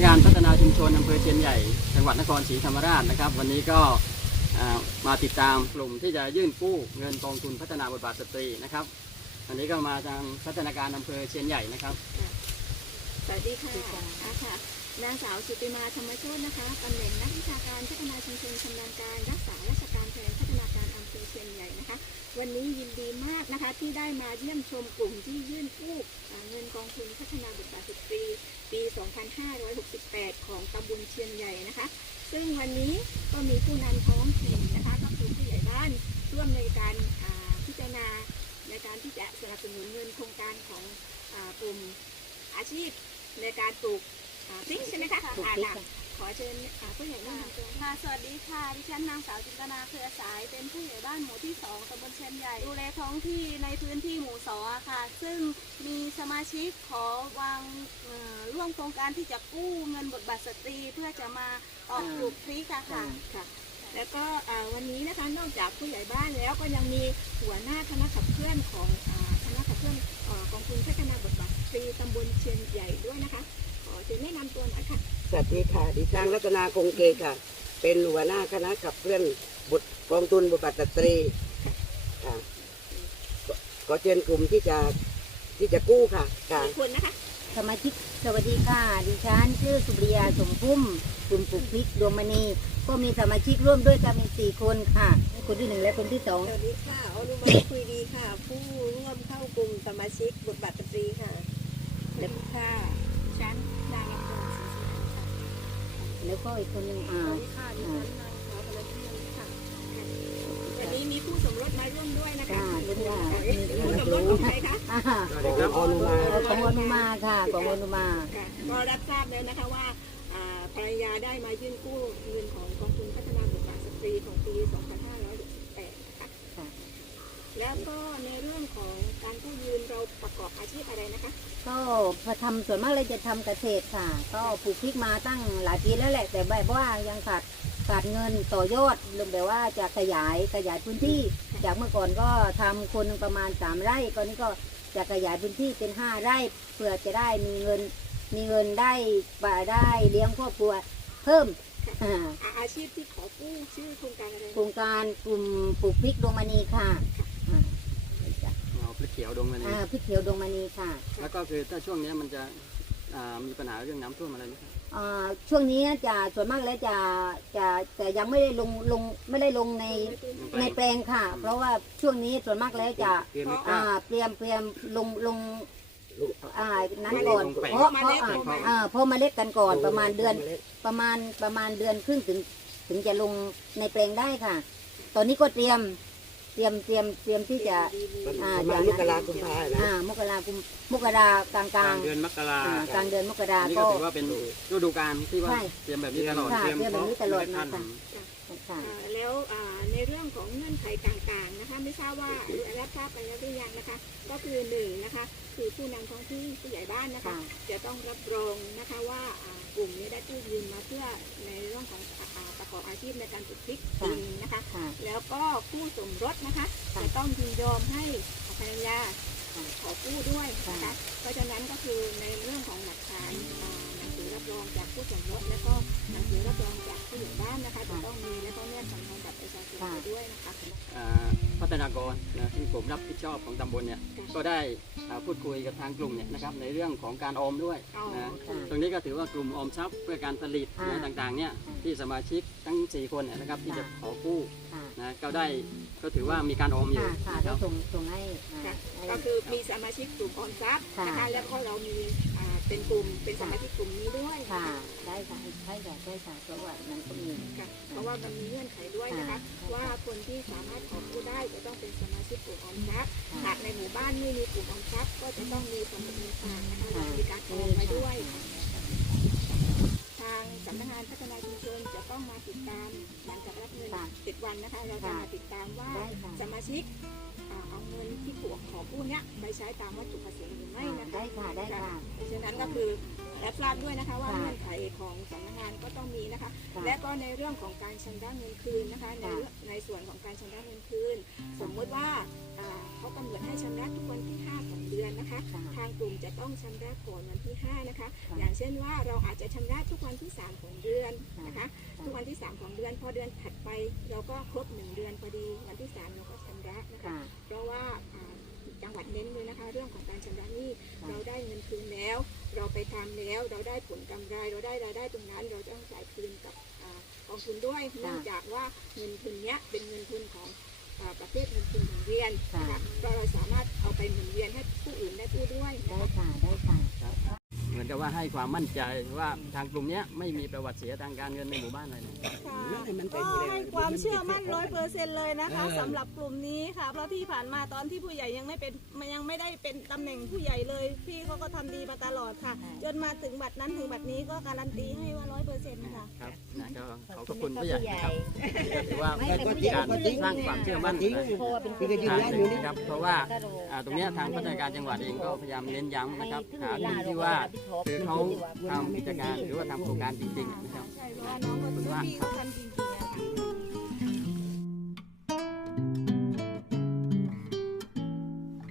นักงานพัฒนาชุมชนอำเภอเชียนใหญ่ จังหวัดนครศรีธรรมราชนะครับ วันนี้ก็มาติดตามกลุ่มที่จะยื่นกู้เงินกองทุนพัฒนาบทบาทสตรีนะครับ อันนี้ก็มาทางพัฒนาการอำเภอเชียนใหญ่นะครับ สวัสดีค่ะค่ะ นางสาวสุติมาธรรมโชตนะคะตำแหน่งนักวิชาการพัฒนาชุมชนชำนาญการรักษาราช นใหญ่นะคะ วันนี้ยินดีมากนะคะที่ได้มาเยี่ยมชมกลุ่มที่ยื่นกู้อ่าเงินกองทุนพัฒนาบทบาทสตรีปี 2568 ของตำบลเชียนใหญ่นะคะ ซึ่งวันนี้ก็มีผู้นำท้องถิ่นนะคะก็คือผู้ใหญ่บ้านร่วมในการอ่าพิจารณาในการที่จะสนับสนุนเงินโครงการของอากลุ่มอาชีพในการปลูกอ่าพริกใช่ไหมคะปลูกอ่าพริกค่ะค่ะขอ เชิญอ่าผู้ใหญ่บ้านนำตัวค่ะสวัสดีค่ะดิฉันนางสาวจินตนาเครือสาย เป็นผู้ใหญ่บ้านหมู่ที่สองตำบลเชียนใหญ่ดูแลท้องที่ในพื้นที่หมู่สองอะค่ะ ซึ่งมีสมาชิกขอวางเอ่อร่วมโครงการที่จะกู้เงินบทบาทสตรีเพื่อจะมาออกปลูกพริกอะค่ะค่ะ แล้วก็อ่าวันนี้นะคะนอกจากผู้ใหญ่บ้านแล้วก็ยังมีหัวหน้าคณะขับเคลื่อนของ ค่ะสวัสดีค่ะ ดิฉันรัตนาคงเกตค่ะ เป็นหัวหน้าคณะขับเคลื่อนบุตรกองทุนบุตรบัตรสตรีค่ะขอขอเชิญกลุ่มที่จะที่จะกู้ค่ะค่ะกี่คนนะคะสมาชิกสวัสดีค่ะ ดิฉันชื่อสุริยาสมพุ่มกลุ่มปลูกพริกดวงมณีก็มีสมาชิกร่วมด้วยกันมีสี่คนค่ะ คนที่หนึ่งและคนที่สองสวัสดีค่ะอนุมาคุยดีค่ะ ผู้ร่วมเข้ากลุ่มสมาชิกบทบาทสตรีค่ะสวัสดีค่ะดิฉัน แล้วก็อีกคนหนึ่งอ่าสวัสดีค่ะดิฉันนางสาวพลเทียนค่ะวันนี้มีผู้สมรสมาร่วมด้วยนะคะค่ะรุ่นได้มีผู้สมรสของใครคะอ่าสวัสดีครับอนุมาของอนุมาค่ะของอนุมาค่ะก็รับทราบแล้วนะคะว่าอ่าภรรยาได้มายื่นกู้เงินของกองทุนพัฒนาบทบาทสตรีของปี2568นะคะค่ะ แล้วก็ในเรื่องของการกู้ยืมเราประกอบอาชีพอะไรนะคะ ก็พอทำส่วนมากเลยจะทำเกษตรค่ะ ก็ปลูกพริกมาตั้งหลายปีแล้วแหละ แต่แบบว่ายังขาดขาดเงินต่อยอดลงแบบว่าจะขยายขยายพื้นที่ จากเมื่อก่อนก็ทำคนหนึ่งประมาณสามไร่ตอนนี้ก็จะขยายพื้นที่เป็นห้าไร่เพื่อจะได้มีเงินมีเงินได้บ่าได้เลี้ยงครอบครัวเพิ่มอ่าอ่าอาชีพที่ขอกู้ชื่อโครงการอะไรโครงการกลุ่มปลูกพริกดวงมณีค่ะอ่าเอา พริกเขียวดงมานี่อ่าพริกเขียวดวงมณีค่ะแล้วก็คือถ้าช่วงนี้มันจะอ่ามีปัญหาเรื่องน้ำท่วมอะไรไหมครับอ่าช่วงนี้จะส่วนมากแล้วจะจะจะยังไม่ได้ลงลงไม่ได้ลงในในแปลงค่ะ เพราะว่าช่วงนี้ส่วนมากแล้วจะเตรียมไม่กอ่าล้าเตรียมเตรียมลงลงอ่านั้นก่อนลงแปลง เพราะเพราะอ่าลงแปลงอ่าเพราะเมาเล็ดกันก่อนประมาณเดือน ประมาณประมาณเดือนครึ่งถึงถึงจะลงในแปลงได้ค่ะ ตอนนี้ก็เตรียมเต รียมเตรียมเตรียมที่จะประอ่ามาณมกราคมพานะอ่ามกราคมมกรากลางกกลาลางงเดือนมกราอ่ากลางเดือนมกราอันนี้ก็ก็ ถือว่าเป็นฤดูกาลที่ว่าใช่เตรียมแบบนี้ตลอดค่ะเตรียมแบบนี้ตลอดไม่มาทันค่ะ ค่ะ อ่าแล้วอ่าในเรื่องของเงื่อนไขต่างๆนะคะ ไม่ทราบว่ารับทราบไปแล้วหรือยังนะคะ ก็คือหนึ่งนะคะคือผู้นำท้องที่ผู้ใหญ่บ้านนะคะ ค่ะ จะต้องรับรองนะคะว่าอ่ากลุ่มนี้ได้กู้ยืมมาเพื่อในเรื่องของอ่าประกอบอาชีพในการปลูกพริกจริงนะคะ ค่ะ แล้วก็ผู้สมรสนะคะค่ะจะต้องยินยอมให้ภรรยาค่ะขอกู้ด้วยนะคะ ค่ะเพราะฉะนั้นก็คือในเรื่องของหลักฐานอ่าหนังสือ รับรองจากผู้สมรสแล้วก็หนังสือรับรองจากผู้ใหญ่บ้านนะคะจะต้องมีและก็แนบสำเนาบัตรประชาชนไปด้วยนะคะอ่าพัฒนากรนะที่ผมรับผิดชอบของตำบลเนี่ยก็ได้อ่าพูดคุยกับทางกลุ่มเนี่ยนะครับในเรื่องของการออมด้วยอ๋อนะค่ะตรงนี้ก็ถือว่ากลุ่มออมทรัพย์เพื่อการผลิตอ่านะต่างๆเนี่ยที่สมาชิกทั้ง 4 คนเนี่ยนะครับที่จะค่ะขอกู้ค่ะนะก็ได้ก็ถือว่ามีการออมอยู่ค่ะค่ะนะคต้รัอบงส่งส่งให้อ่าค่ะให้ก็คือมีสมาชิกกลุ่มออมทรัพย์ค่ะนะคะแล้วก็เรามีอ่าเป็นกลุ่มเป็นสมาชิกกลุ่มนี้ด้วยค่ะนะ คะได้ค่ะใช่ค่ะใช่ค่ะเพราะว่ามันก็มีค่ะเพราะว่ามันมีเงื่อนไขด้วยนะคะค่ะว่าคนที่สามารถขอกู้ได้จะต้องเป็นสมาชิกกลุ่มออมทรัพย์ค่ะหากในหมู่บ้านไม่มีกลุ่มออมทรัพย์ก็จะต้องมีสมุดเงินฝากนะคะค่ะมีการออมไว้ด้วยทางสำนักงานพัฒนาชุมชนจะต้องมาติดตามหลังจากรับเงินค่ะเจ็ดวันนะคะ เราจะค่ะมาติดตามว่าได้ค่ะสมาชิกอ่าเอาเงินที่ขวขอกู้เนี้ยไปใช้ตามวัตถุประสงค์หรือไม่นะคะได้ค่ะได้ค่ะเพราะฉะนั้นก็คือ รับทราบด้วยนะคะว่าค่ะเงื่อนไขของสำนักงานก็ต้องมีนะคะค่ะและก็ในเรื่องของการชำระเงินคืนนะคะในค่ะเรื่องในส่วนของการชำระเงินคืน สมมติว่าอ่าเขากำหนดให้ชำระทุกวันที่ 5 ของเดือนนะคะค่ะทางกลุ่มจะต้องชำระก่อนวันที่ 5 นะคะค่ะอย่างเช่นว่าเราอาจจะชำระทุกวันที่ 3 ของเดือนนะคะ ทุกวันที่ 3 ของเดือนพอเดือนถัดไป เราก็ครบ 1 เดือนพอดีวันที่ 3 เราก็ชำระนะคะค่ะเพราะว่าอ่าจังหวัดเน้นเลยนะคะ เรื่องของการชำระหนี้ค่ะเราได้เงินคืนแล้ว เราไปทำแล้วเราได้ผลกำไร เราได้รายได้ตรงนั้น เราต้องจ่ายคืนกับอากองทุนด้วยเนื่องจากว่าเงินทุนเนี้ยเป็นเงินทุนของอ่าประเภทเงินทุนหมุนเวียนนะคะเราเราสามารถเอาไปหมุนเวียนให้ผู้อื่นได้ผู้ด้วยนะได้คะ ว่าให้ความมั่นใจว่าทางกลุ่มเนี้ยไม่มีประวัติเสียทางการเงินในหมู่บ้านเลยนะ ก็ให้ความเชื่อมั่นร้อยเปอร์เซ็นต์เลยนะคะสำหรับกลุ่มนี้ค่ะ เพราะที่ผ่านมาตอนที่ผู้ใหญ่ยังไม่เป็นมันยังไม่ได้เป็นตำแหน่งผู้ใหญ่เลย พี่เขาก็ทำดีมาตลอดค่ะ จนมาถึงบัดนั้นถึงบัดนี้ก็การันตีให้ว่าร้อยเปอร์เซ็นต์ค่ะ ครับ นะก็ขอบพระคุณผู้ใหญ่นะครับนี่ก็ถือว่าไม่เป็นแต่การผู้ใหญ่สร้างความเชื่อมั่นจริงในเพราะว่าเป็นพี่ก็ยืนยันอยู่นี่นะครับเพราะว่าถ้าเราอ่าตรงเนี้ยทางพัฒนาการจังหวัดเองก็พยายามเน้นย้ำนะครับหาคนที่ว่าคือเขาทำกิจการหรือว่าทำโครงการจริงๆนะครับใช่เพราะว่าน้องเขาพี่เขาทำจริง